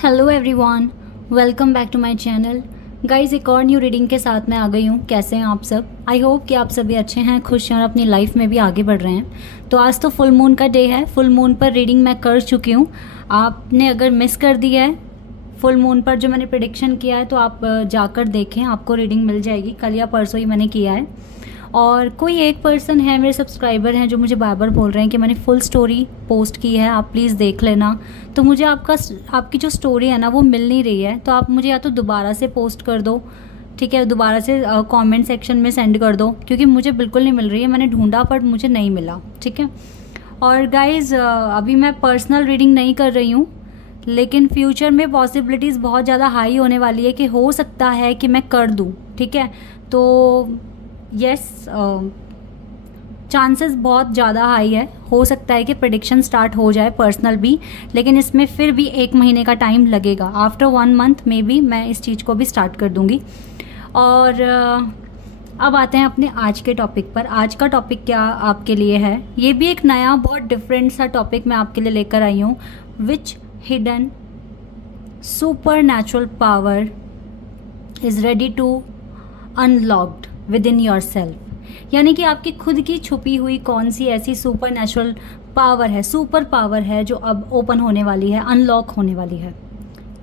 Hello everyone, welcome back to my channel. Guys, एक और new reading के साथ मैं आ गई हूँ। कैसे हैं आप सब? आई होप कि आप सभी अच्छे हैं, खुश हैं और अपनी लाइफ में भी आगे बढ़ रहे हैं। तो आज तो फुल मून का डे है। फुल मून पर रीडिंग मैं कर चुकी हूँ। आपने अगर मिस कर दिया है फुल मून पर जो मैंने प्रेडिक्शन किया है तो आप जाकर देखें, आपको रीडिंग मिल जाएगी। कल या परसों ही मैंने किया है। और कोई एक पर्सन है, मेरे सब्सक्राइबर हैं, जो मुझे बार बार बोल रहे हैं कि मैंने फुल स्टोरी पोस्ट की है, आप प्लीज़ देख लेना। तो मुझे आपकी जो स्टोरी है ना वो मिल नहीं रही है। तो आप मुझे या तो दोबारा से पोस्ट कर दो, ठीक है, दोबारा से कमेंट सेक्शन में सेंड कर दो, क्योंकि मुझे बिल्कुल नहीं मिल रही है। मैंने ढूंढा पर मुझे नहीं मिला, ठीक है। और गाइज़, अभी मैं पर्सनल रीडिंग नहीं कर रही हूँ, लेकिन फ्यूचर में पॉसिबिलिटीज़ बहुत ज़्यादा हाई होने वाली है कि हो सकता है कि मैं कर दूँ, ठीक है। तो यस, चांसेस बहुत ज़्यादा हाई है। हो सकता है कि प्रेडिक्शन स्टार्ट हो जाए पर्सनल भी, लेकिन इसमें फिर भी 1 महीने का टाइम लगेगा। आफ्टर 1 मंथ में भी मैं इस चीज़ को भी स्टार्ट कर दूँगी। और अब आते हैं अपने आज के टॉपिक पर। आज का टॉपिक क्या आपके लिए है? ये भी एक नया बहुत डिफरेंट सा टॉपिक मैं आपके लिए लेकर आई हूँ। Which hidden super natural power is ready to unlocked within yourself. यानी कि आपकी खुद की छुपी हुई कौन सी ऐसी सुपर नेचुरल पावर है, सुपर पावर है, जो अब ओपन होने वाली है, अनलॉक होने वाली है।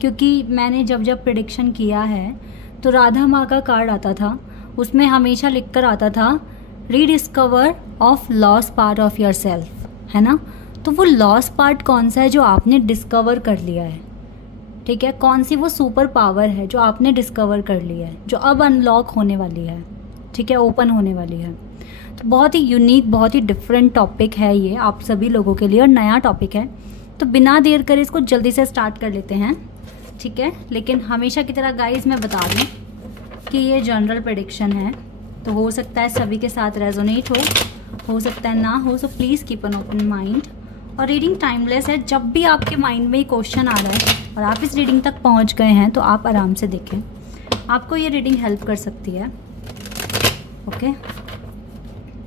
क्योंकि मैंने जब प्रेडिक्शन किया है तो राधा माँ का कार्ड आता था, उसमें हमेशा लिख कर आता था rediscover of lost part of your self, है ना। तो वो लॉस्ट पार्ट कौन सा है जो आपने डिस्कवर कर लिया है, ठीक है। कौन सी वो सुपर पावर है जो आपने डिस्कवर कर लिया है, जो अब अनलॉक होने वाली है, ठीक है, ओपन होने वाली है। तो बहुत ही यूनिक, बहुत ही डिफरेंट टॉपिक है ये आप सभी लोगों के लिए, और नया टॉपिक है। तो बिना देर करे इसको जल्दी से स्टार्ट कर लेते हैं, ठीक है। लेकिन हमेशा की तरह गाइस मैं बता दूं कि ये जनरल प्रेडिक्शन है, तो हो सकता है सभी के साथ रेजोनेट हो सकता है ना हो। So please keep an open mind. और रीडिंग टाइमलेस है। जब भी आपके माइंड में क्वेश्चन आ रहा है और आप इस रीडिंग तक पहुंच गए हैं तो आप आराम से देखें, आपको ये रीडिंग हेल्प कर सकती है। ओके,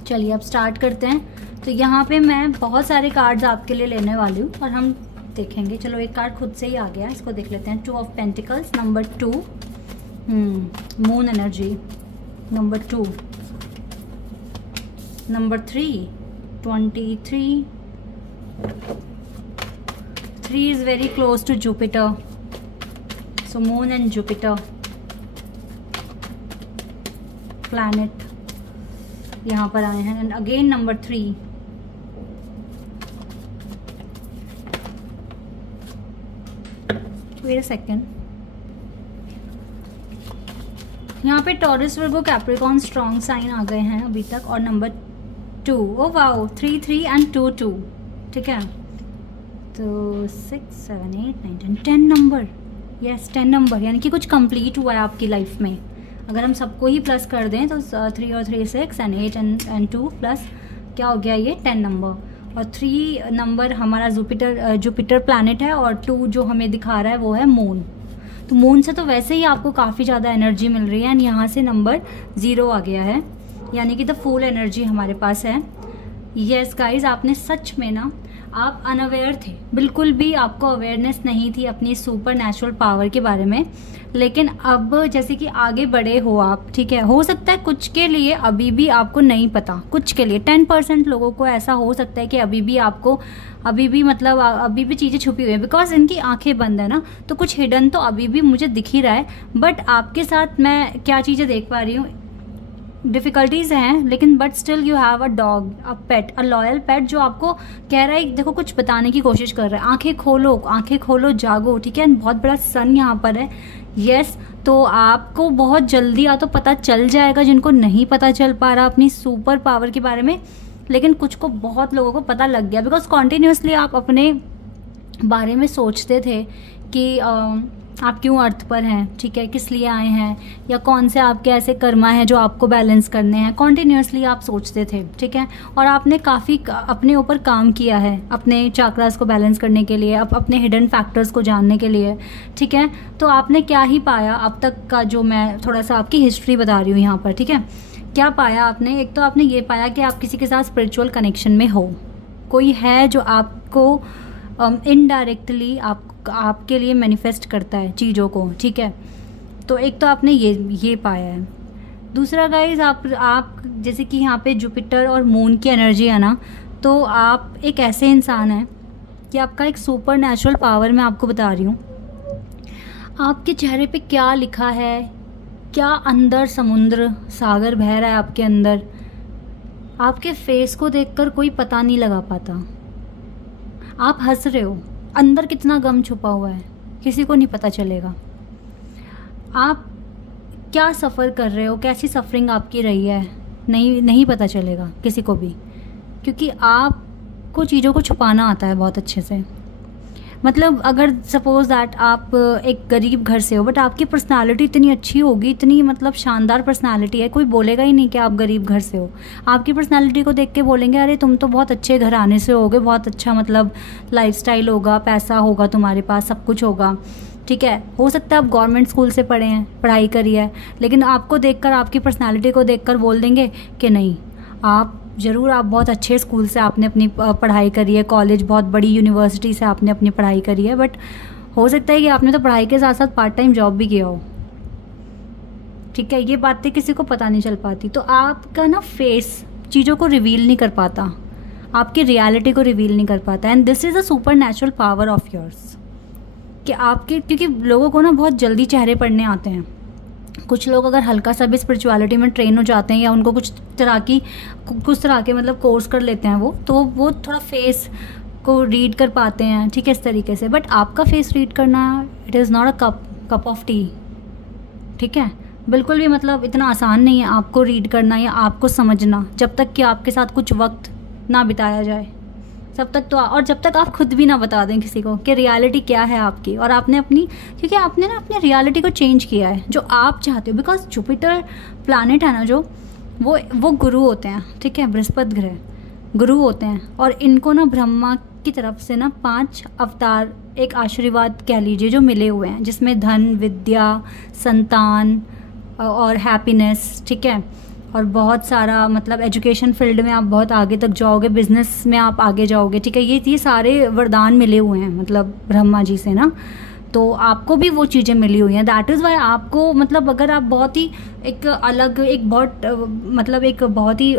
चलिए अब स्टार्ट करते हैं। तो यहाँ पे मैं बहुत सारे कार्ड्स आपके लिए लेने वाली हूँ और हम देखेंगे। चलो, एक कार्ड खुद से ही आ गया, इसको देख लेते हैं। 2 of pentacles, number 2, moon energy, number 2, number 3, 23, 3 is very close to Jupiter, so moon and Jupiter planet यहाँ पर आए हैं। And again number 3, wait a second, यहाँ पे Taurus, Virgo, Capricorn strong sign आ गए हैं अभी तक। और नंबर 2, ओ वाओ, 3, 3 एंड 2, 2, ठीक है। तो 6, 7, 8, 9, 10, 10 नंबर, यस 10 नंबर, यानी कि कुछ कंप्लीट हुआ है आपकी लाइफ में। अगर हम सबको ही प्लस कर दें तो 3 और 3 6 एंड 8 एंड 2 प्लस क्या हो गया, ये 10 नंबर। और 3 नंबर हमारा जुपिटर प्लैनेट है, और 2 जो हमें दिखा रहा है वो है मून। तो मून से तो वैसे ही आपको काफ़ी ज़्यादा एनर्जी मिल रही है, एंड यहाँ से नंबर 0 आ गया है, यानी कि द फुल एनर्जी हमारे पास है। यस गाइज, आपने सच में ना, आप अनअवेयर थे, बिल्कुल भी आपको अवेयरनेस नहीं थी अपनी सुपर नेचुरल पावर के बारे में। लेकिन अब जैसे कि आगे बढ़े हो आप, ठीक है, हो सकता है कुछ के लिए अभी भी आपको नहीं पता, कुछ के लिए 10% लोगों को ऐसा हो सकता है कि अभी भी आपको अभी भी चीज़ें छुपी हुई है, बिकॉज इनकी आंखें बंद है ना। तो कुछ हिडन तो अभी भी मुझे दिख ही रहा है, बट आपके साथ मैं क्या चीज़ें देख पा रही हूँ, डिफ़िकल्टीज हैं, लेकिन but still you have a dog, a pet, a loyal pet, जो आपको कह रहा है, देखो कुछ बताने की कोशिश कर रहा है। आंखें खोलो, जागो, ठीक है। बहुत बड़ा सन यहाँ पर है। यस, तो आपको बहुत जल्दी या तो पता चल जाएगा, जिनको नहीं पता चल पा रहा अपनी सुपर पावर के बारे में, लेकिन कुछ को, बहुत लोगों को पता लग गया, बिकॉज कॉन्टिन्यूसली आप अपने बारे में सोचते थे कि आप क्यों अर्थ पर हैं, ठीक है, किस लिए आए हैं, या कौन से आपके ऐसे कर्मा हैं जो आपको बैलेंस करने हैं। कॉन्टिन्यूसली आप सोचते थे, ठीक है। और आपने काफ़ी अपने ऊपर काम किया है, अपने चाक्रास को बैलेंस करने के लिए, अपने हिडन फैक्टर्स को जानने के लिए, ठीक है। तो आपने क्या ही पाया अब तक का, जो मैं थोड़ा सा आपकी हिस्ट्री बता रही हूँ यहाँ पर, ठीक है। क्या पाया आपने? एक तो आपने ये पाया कि आप किसी के साथ स्पिरिचुअल कनेक्शन में हो, कोई है जो आपको इनडायरेक्टली आपको आपके लिए मैनिफेस्ट करता है चीज़ों को, ठीक है। तो एक तो आपने ये पाया है। दूसरा गाइज, आप जैसे कि यहाँ पे जुपिटर और मून की एनर्जी है ना, तो आप एक ऐसे इंसान हैं कि आपका एक सुपर नेचुरल पावर, मैं आपको बता रही हूँ, आपके चेहरे पे क्या लिखा है, क्या अंदर समुद्र सागर बह रहा है आपके अंदर, आपके फेस को देखकर कोई पता नहीं लगा पाता। आप हंस रहे हो, अंदर कितना गम छुपा हुआ है किसी को नहीं पता चलेगा। आप क्या सफ़र कर रहे हो, कैसी सफरिंग आपकी रही है, नहीं पता चलेगा किसी को भी, क्योंकि आपको चीज़ों को छुपाना आता है बहुत अच्छे से। मतलब अगर सपोज़ दैट आप एक गरीब घर से हो, बट आपकी पर्सनालिटी इतनी अच्छी होगी, इतनी मतलब शानदार पर्सनालिटी है, कोई बोलेगा ही नहीं कि आप गरीब घर से हो। आपकी पर्सनालिटी को देख के बोलेंगे अरे तुम तो बहुत अच्छे घराने से होगे, बहुत अच्छा मतलब लाइफस्टाइल होगा, पैसा होगा तुम्हारे पास, सब कुछ होगा, ठीक है। हो सकता है आप गवर्नमेंट स्कूल से पढ़े हैं, पढ़ाई करी है, लेकिन आपको देखकर, आपकी पर्सनालिटी को देखकर बोल देंगे कि नहीं, आप बहुत अच्छे स्कूल से आपने अपनी पढ़ाई करी है, कॉलेज बहुत बड़ी यूनिवर्सिटी से आपने अपनी पढ़ाई करी है, बट हो सकता है कि आपने तो पढ़ाई के साथ साथ पार्ट टाइम जॉब भी किया हो, ठीक है। ये बातें किसी को पता नहीं चल पाती। तो आपका ना फेस चीज़ों को रिवील नहीं कर पाता, आपकी रियलिटी को रिवील नहीं कर पाता। And this is a super natural power of yours, कि आपके, क्योंकि लोगों को ना बहुत जल्दी चेहरे पढ़ने आते हैं। कुछ लोग अगर हल्का सा भी स्पिरिचुअलिटी में ट्रेन हो जाते हैं, या उनको कुछ तरह के मतलब कोर्स कर लेते हैं वो थोड़ा फेस को रीड कर पाते हैं, ठीक है, इस तरीके से। बट आपका फेस रीड करना, it is not a cup of T, ठीक है, बिल्कुल भी मतलब इतना आसान नहीं है आपको रीड करना या आपको समझना, जब तक कि आपके साथ कुछ वक्त ना बिताया जाए, तब तक तो, और जब तक आप खुद भी ना बता दें किसी को कि रियलिटी क्या है आपकी, और आपने क्योंकि आपने ना अपनी रियलिटी को चेंज किया है जो आप चाहते हो। बिकॉज जुपिटर प्लैनेट है ना, जो वो गुरु होते हैं, ठीक है, बृहस्पति ग्रह गुरु होते हैं, और इनको ना ब्रह्मा की तरफ से ना 5 अवतार, एक आशीर्वाद कह लीजिए, जो मिले हुए हैं, जिसमें धन, विद्या, संतान और हैप्पीनेस, ठीक है, और बहुत सारा मतलब एजुकेशन फील्ड में आप बहुत आगे तक जाओगे, बिजनेस में आप आगे जाओगे, ठीक है। ये सारे वरदान मिले हुए हैं मतलब ब्रह्मा जी से ना, तो आपको भी वो चीज़ें मिली हुई हैं। दैट इज़ वाई आपको मतलब अगर आप बहुत ही एक बहुत ही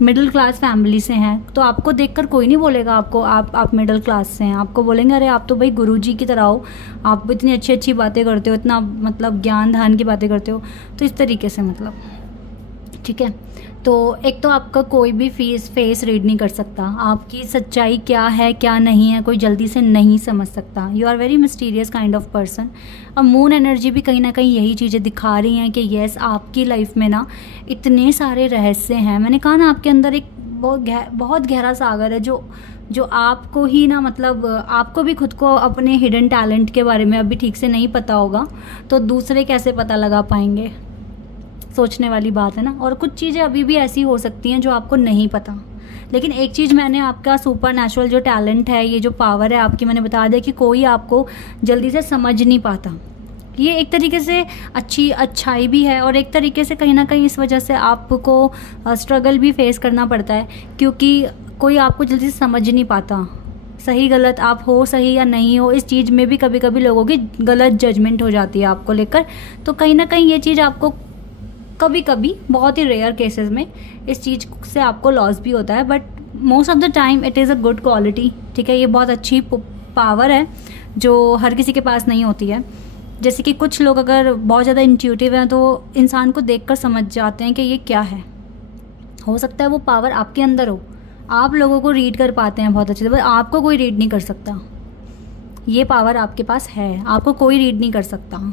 मिडिल क्लास फैमिली से हैं, तो आपको देखकर कोई नहीं बोलेगा आपको आप मिडिल क्लास से हैं। आपको बोलेंगे अरे आप तो भाई गुरुजी की तरह हो, आप इतनी अच्छी अच्छी बातें करते हो, इतना मतलब ज्ञान धान की बातें करते हो, तो इस तरीके से मतलब, ठीक है। तो एक तो आपका कोई भी फेस रीड नहीं कर सकता, आपकी सच्चाई क्या है क्या नहीं है कोई जल्दी से नहीं समझ सकता। You are very mysterious kind of person. और मून एनर्जी भी कहीं ना कहीं यही चीज़ें दिखा रही हैं कि येस, आपकी लाइफ में ना इतने सारे रहस्य हैं। मैंने कहा ना, आपके अंदर एक बहुत गहरा सागर है जो आपको ही ना मतलब आपको भी खुद को अपने हिडन टैलेंट के बारे में अभी ठीक से नहीं पता होगा, तो दूसरे कैसे पता लगा पाएंगे। सोचने वाली बात है ना। और कुछ चीज़ें अभी भी ऐसी हो सकती हैं जो आपको नहीं पता, लेकिन एक चीज़ मैंने आपका सुपर नेचुरल जो टैलेंट है, ये जो पावर है आपकी, मैंने बता दिया कि कोई आपको जल्दी से समझ नहीं पाता। ये एक तरीके से अच्छाई भी है, और एक तरीके से कहीं ना कहीं इस वजह से आपको स्ट्रगल भी फेस करना पड़ता है, क्योंकि कोई आपको जल्दी से समझ नहीं पाता। सही गलत आप हो, सही या नहीं हो, इस चीज़ में भी कभी कभी लोगों की गलत जजमेंट हो जाती है आपको लेकर। तो कहीं ना कहीं ये चीज़ आपको कभी कभी, बहुत ही रेयर केसेस में, इस चीज़ से आपको लॉस भी होता है, but most of the time it is a good quality. ठीक है, ये बहुत अच्छी पावर है जो हर किसी के पास नहीं होती है। जैसे कि कुछ लोग अगर बहुत ज़्यादा इंट्यूटिव हैं तो इंसान को देखकर समझ जाते हैं कि ये क्या है। हो सकता है वो पावर आपके अंदर हो, आप लोगों को रीड कर पाते हैं बहुत अच्छे से, पर आपको कोई रीड नहीं कर सकता। ये पावर आपके पास है, आपको कोई रीड नहीं कर सकता।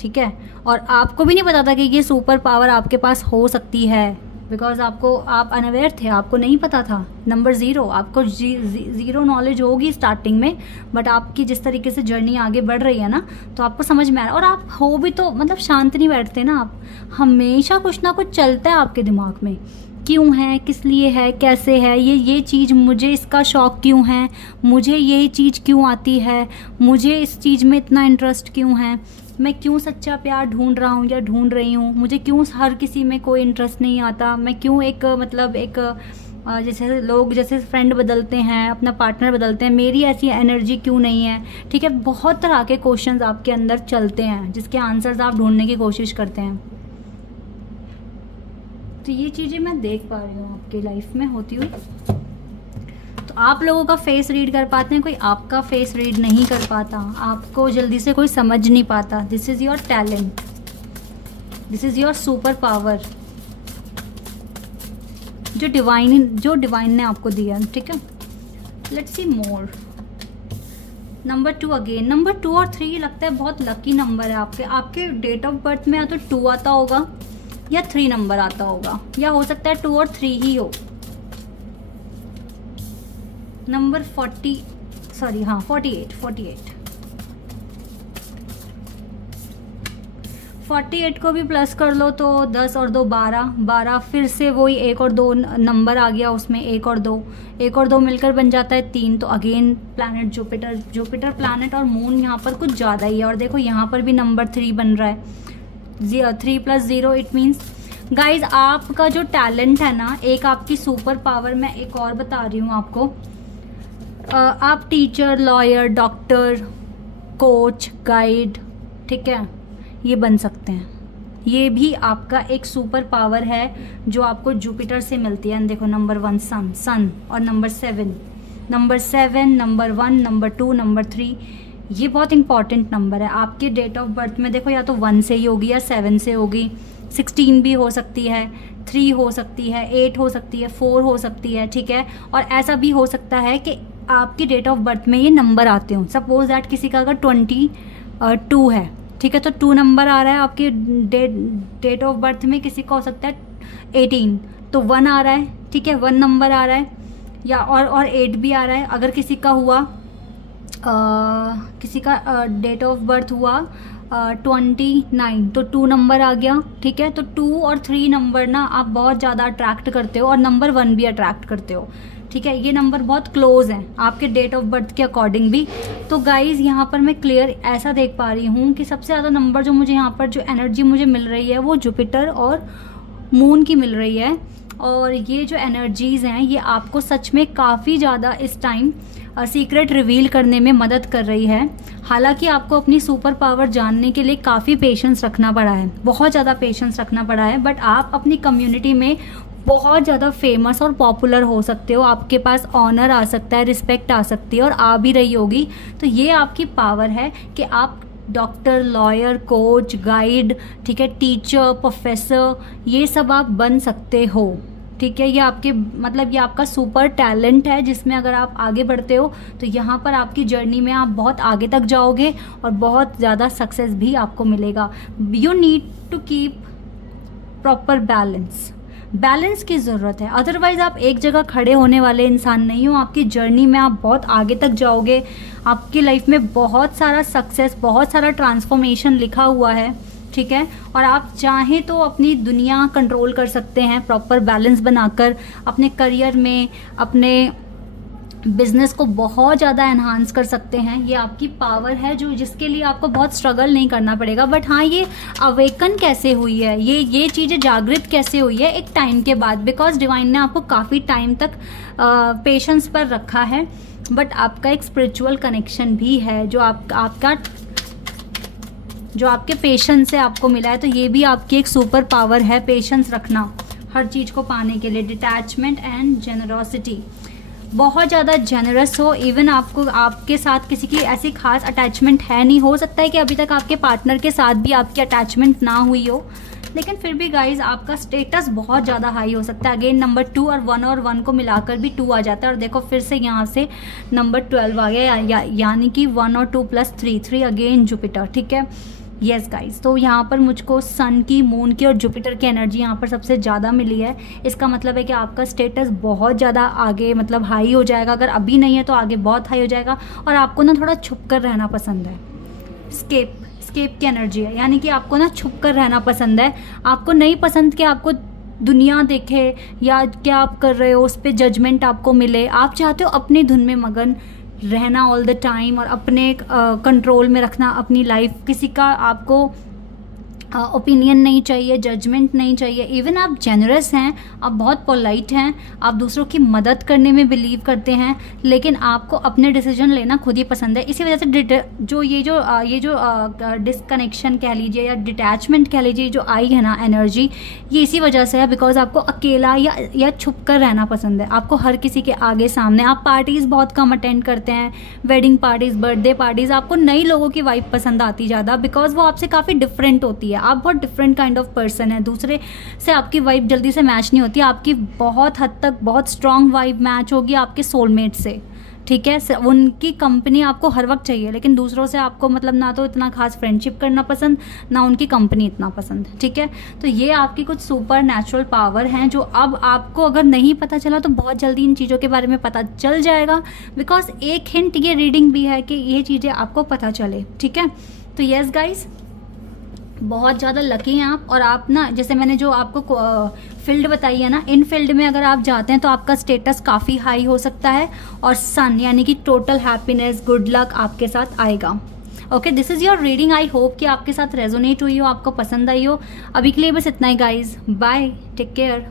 ठीक है, और आपको भी नहीं पता था कि ये सुपर पावर आपके पास हो सकती है, बिकॉज आप अनअवेयर थे, आपको नहीं पता था। नंबर 0, आपको ज़ीरो नॉलेज होगी स्टार्टिंग में, बट आपकी जिस तरीके से जर्नी आगे बढ़ रही है ना, तो आपको समझ में आ रहा है। और आप हो भी तो मतलब शांत नहीं बैठते ना, आप हमेशा कुछ ना कुछ चलता है आपके दिमाग में। क्यों है, किस लिए है, कैसे है, ये चीज़, मुझे इसका शौक़ क्यों है, मुझे ये चीज़ क्यों आती है, मुझे इस चीज़ में इतना इंटरेस्ट क्यों है, मैं क्यों सच्चा प्यार ढूंढ रहा हूँ या ढूंढ रही हूँ, मुझे क्यों हर किसी में कोई इंटरेस्ट नहीं आता, मैं क्यों एक जैसे लोग जैसे फ्रेंड बदलते हैं, अपना पार्टनर बदलते हैं, मेरी ऐसी एनर्जी क्यों नहीं है, ठीक है। बहुत तरह के क्वेश्चंस आपके अंदर चलते हैं जिसके आंसर्स आप ढूंढने की कोशिश करते हैं। तो ये चीज़ें मैं देख पा रही हूँ आपकी लाइफ में होती हुई। तो आप लोगों का फेस रीड कर पाते हैं, कोई आपका फेस रीड नहीं कर पाता, आपको जल्दी से कोई समझ नहीं पाता। This is your talent, this is your super power जो डिवाइन ने आपको दिया, ठीक है। Let's see more. Number 2 again, number 2 और 3 लगता है बहुत लकी नंबर है आपके डेट ऑफ बर्थ में। या तो 2 आता होगा या 3 नंबर आता होगा, या हो सकता है 2 और 3 ही हो। नंबर 48 को भी प्लस कर लो तो 10 और 2 12, फिर से वही 1 और 2 नंबर आ गया उसमें, 1 और 2 मिलकर बन जाता है 3। तो अगेन प्लैनेट जुपिटर प्लैनेट और मून यहाँ पर कुछ ज़्यादा ही है। और देखो यहाँ पर भी नंबर 3 बन रहा है, 3 + 0 इट मीन्स गाइज आपका जो टैलेंट है ना, एक आपकी सुपर पावर, मैं एक और बता रही हूँ आपको। आप teacher, lawyer, doctor, coach, guide, ठीक है, ये बन सकते हैं। ये भी आपका एक सुपर पावर है जो आपको जुपिटर से मिलती है। देखो नंबर 1 सन और नंबर 7, नंबर 1, नंबर 2, नंबर 3, ये बहुत इंपॉर्टेंट नंबर है आपके डेट ऑफ बर्थ में। देखो या तो 1 से ही होगी या 7 से होगी, 16 भी हो सकती है, 3 हो सकती है, 8 हो सकती है, 4 हो सकती है, ठीक है। और ऐसा भी हो सकता है कि आपकी डेट ऑफ बर्थ में ये नंबर आते हो। सपोज दैट किसी का अगर 22 है, ठीक है, तो 2 नंबर आ रहा है आपके डेट ऑफ बर्थ में। किसी का हो सकता है 18 तो 1 आ रहा है, ठीक है, 1 नंबर आ रहा है, या और 8 भी आ रहा है। अगर किसी का हुआ किसी का डेट ऑफ बर्थ हुआ 29 तो 2 नंबर आ गया, ठीक है। तो 2 और 3 नंबर ना आप बहुत ज़्यादा अट्रैक्ट करते हो, और नंबर 1 भी अट्रैक्ट करते हो, ठीक है। ये नंबर बहुत क्लोज हैं आपके डेट ऑफ बर्थ के अकॉर्डिंग भी। तो गाइज यहाँ पर मैं क्लियर ऐसा देख पा रही हूँ कि सबसे ज़्यादा नंबर जो मुझे यहाँ पर जो एनर्जी मुझे मिल रही है वो जुपिटर और मून की मिल रही है। और ये जो एनर्जीज़ हैं ये आपको सच में काफ़ी ज़्यादा इस टाइम सीक्रेट रिवील करने में मदद कर रही है। हालांकि आपको अपनी सुपर पावर जानने के लिए काफ़ी पेशेंस रखना पड़ा है, बहुत ज़्यादा पेशेंस रखना पड़ा है, बट आप अपनी कम्युनिटी में बहुत ज़्यादा फेमस और पॉपुलर हो सकते हो। आपके पास ऑनर आ सकता है, रिस्पेक्ट आ सकती है, और आ भी रही होगी। तो ये आपकी पावर है कि आप डॉक्टर, लॉयर, कोच, गाइड, ठीक है, टीचर, प्रोफेसर, ये सब आप बन सकते हो, ठीक है। ये आपके मतलब ये आपका सुपर टैलेंट है जिसमें अगर आप आगे बढ़ते हो तो यहाँ पर आपकी जर्नी में आप बहुत आगे तक जाओगे और बहुत ज़्यादा सक्सेस भी आपको मिलेगा। You need to keep proper balance की ज़रूरत है, अदरवाइज आप एक जगह खड़े होने वाले इंसान नहीं हो। आपकी जर्नी में आप बहुत आगे तक जाओगे, आपकी लाइफ में बहुत सारा सक्सेस, बहुत सारा ट्रांसफॉर्मेशन लिखा हुआ है, ठीक है। और आप चाहें तो अपनी दुनिया कंट्रोल कर सकते हैं प्रॉपर बैलेंस बनाकर, अपने करियर में, अपने बिजनेस को बहुत ज़्यादा एनहांस कर सकते हैं। ये आपकी पावर है जो जिसके लिए आपको बहुत स्ट्रगल नहीं करना पड़ेगा। बट हाँ, ये अवेकन कैसे हुई है, ये चीज़ें जागृत कैसे हुई है एक टाइम के बाद, बिकॉज डिवाइन ने आपको काफ़ी टाइम तक पेशेंस पर रखा है। बट आपका एक स्पिरिचुअल कनेक्शन भी है जो आपके पेशेंस से आपको मिला है। तो ये भी आपकी एक सुपर पावर है, पेशेंस रखना हर चीज़ को पाने के लिए। डिटैचमेंट एंड जेनरोसिटी, बहुत ज़्यादा जेनरस हो। इवन आपको आपके साथ किसी की ऐसी खास अटैचमेंट है नहीं, हो सकता है कि अभी तक आपके पार्टनर के साथ भी आपकी अटैचमेंट ना हुई हो, लेकिन फिर भी गाइज आपका स्टेटस बहुत ज़्यादा हाई हो सकता है। अगेन नंबर 2 और 1 को मिलाकर भी 2 आ जाता है। और देखो फिर से यहाँ से नंबर 12 आ गया, यानी कि 1 और 2 + 3 अगेन जुपिटर, ठीक है। यस गाइज, तो यहाँ पर मुझको सन की, मून की और जुपिटर की एनर्जी यहाँ पर सबसे ज़्यादा मिली है। इसका मतलब है कि आपका स्टेटस बहुत ज़्यादा आगे मतलब हाई हो जाएगा। अगर अभी नहीं है तो आगे बहुत हाई हो जाएगा। और आपको ना थोड़ा छुप कर रहना पसंद है, स्केप की एनर्जी है, यानी कि आपको ना छुप कर रहना पसंद है। आपको नहीं पसंद कि आपको दुनिया देखे या क्या आप कर रहे हो उस पर जजमेंट आपको मिले। आप चाहते हो अपनी धुन में मगन रहना ऑल द टाइम और अपने कंट्रोल में रखना अपनी लाइफ। किसी का आपको ओपिनियन नहीं चाहिए, जजमेंट नहीं चाहिए। इवन आप जेनरस हैं, आप बहुत पोलाइट हैं, आप दूसरों की मदद करने में बिलीव करते हैं, लेकिन आपको अपने डिसीजन लेना खुद ही पसंद है। इसी वजह से जो ये जो डिसकनेक्शन कह लीजिए या डिटैचमेंट कह लीजिए जो आई है ना एनर्जी, ये इसी वजह से है बिकॉज आपको अकेला या छुप कर रहना पसंद है। आपको हर किसी के आगे सामने, आप पार्टीज़ बहुत कम अटेंड करते हैं, वेडिंग पार्टीज़, बर्थडे पार्टीज़, आपको नई लोगों की वाइब पसंद आती ज़्यादा बिकॉज वो आपसे काफ़ी डिफरेंट होती है। आप बहुत डिफरेंट काइंड ऑफ पर्सन है, दूसरे से आपकी वाइब जल्दी से मैच नहीं होती। आपकी बहुत हद तक बहुत स्ट्रॉन्ग वाइब मैच होगी आपके सोलमेट से, ठीक है। उनकी कंपनी आपको हर वक्त चाहिए, लेकिन दूसरों से आपको मतलब ना तो इतना खास फ्रेंडशिप करना पसंद, ना उनकी कंपनी इतना पसंद, ठीक है। तो ये आपकी कुछ सुपर नेचुरल पावर हैं जो अब आपको अगर नहीं पता चला तो बहुत जल्दी इन चीज़ों के बारे में पता चल जाएगा बिकॉज एक हिंट ये रीडिंग भी है कि ये चीज़ें आपको पता चले, ठीक है। तो यस गाइज, बहुत ज़्यादा लकी हैं आप। और आप ना, जैसे मैंने जो आपको फील्ड बताई है ना, इन फील्ड में अगर आप जाते हैं तो आपका स्टेटस काफ़ी हाई हो सकता है और सन यानी कि टोटल हैप्पीनेस, गुड लक आपके साथ आएगा। Okay, this is your reading. I hope कि आपके साथ रेजोनेट हुई हो, आपको पसंद आई हो। अभी के लिए बस इतना ही गाइज, बाय, टेक केयर।